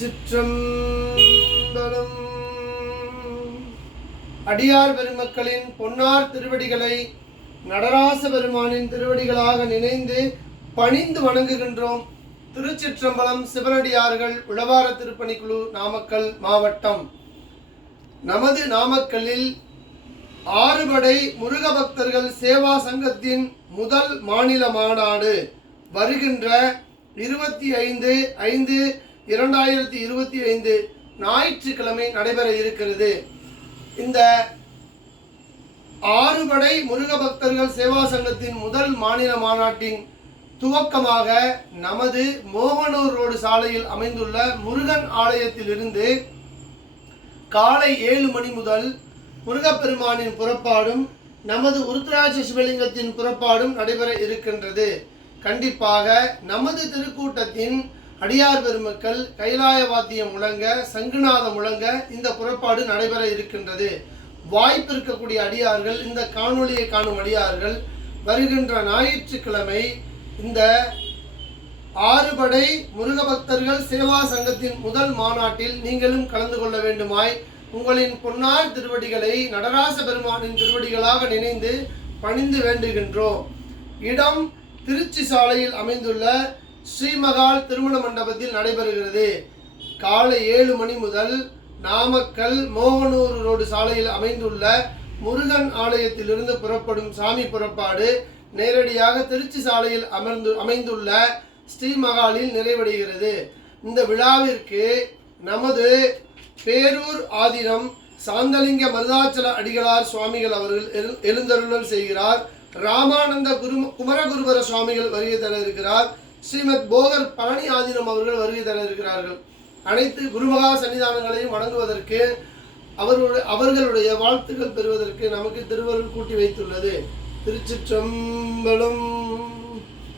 சிற்றம்பலம். அடியார் பெருமக்களின் பொன்னார் திருவடிகளை நடராச பெருமானின் திருவடிகளாக நினைந்து பணிந்து வணங்குகின்றோம். திருச்சிற்றம்பலம் சிவனடியார்கள் உழவார திருப்பணிக்குழு நாமக்கல் மாவட்டம். நமது நாமக்கல்லில் ஆறுபடை முருக பக்தர்கள் சேவா சங்கத்தின் முதல் மாநில மாநாடு வருகின்ற 25/5/2025 ஞாயிற்றுக்கிழமை நடைபெற இருக்கிறது. இந்த ஆறுபடை முருக பக்தர்கள் சேவா சங்கத்தின் முதல் மாநில மாநாட்டின் துவக்கமாக நமது மோகனூர் ரோடு சாலையில் அமைந்துள்ள முருகன் ஆலயத்திலிருந்து காலை 7 மணி முதல் முருகப்பெருமானின் புறப்பாடும் நமது உருத்ராட்ச சிவலிங்கத்தின் புறப்பாடும் நடைபெற இருக்கின்றது. கண்டிப்பாக நமது திருக்கூட்டத்தின் அடியார் பெருமக்கள் கைலாய வாத்தியம் முழங்க, சங்குநாதம் முழங்க இந்த புறப்பாடு நடைபெற இருக்கின்றது. வாய்ப்பு இருக்கக்கூடிய அடியார்கள், இந்த காணொளியை காணும் அடியார்கள் வருகின்ற ஞாயிற்றுக்கிழமை இந்த ஆறுபடை முருக பக்தர்கள் சேவா சங்கத்தின் முதல் மாநாட்டில் நீங்களும் கலந்து கொள்ள வேண்டுமாய் உங்களின் பொன்னார் திருவடிகளை நடராச பெருமானின் திருவடிகளாக நினைந்து பணிந்து வேண்டுகின்றோம். இடம் திருச்சி சாலையில் அமைந்துள்ள ஸ்ரீமகால் திருமண மண்டபத்தில் நடைபெறுகிறது. காலை 7 மணி முதல் நாமக்கல் மோகனூர் ரோடு சாலையில் அமைந்துள்ள முருகன் ஆலயத்திலிருந்து புறப்படும் சாமி புறப்பாடு நேரடியாக திருச்சி சாலையில் அமைந்துள்ள ஸ்ரீமகாலில் நிறைவடைகிறது. இந்த விழாவிற்கு நமது பேரூர் ஆதீனம் சாந்தலிங்க மருதாச்சல அடிகளார் சுவாமிகள் அவர்கள் எழுந்தருளல் செய்கிறார். ராமானந்த குமரகுருபர சுவாமிகள் வருகை தர இருக்கிறார். ஸ்ரீமத் போகர் பழனி ஆதீனம் அவர்கள் வருகை தர இருக்கிறார்கள். அனைத்து குருமகா சன்னிதானங்களையும் வணங்குவதற்கு அவர்களுடைய வாழ்த்துக்கள் பெறுவதற்கு நமக்கு திருவருள் கூட்டி வைத்துள்ளது. திருச்சிற்றம்பலம்.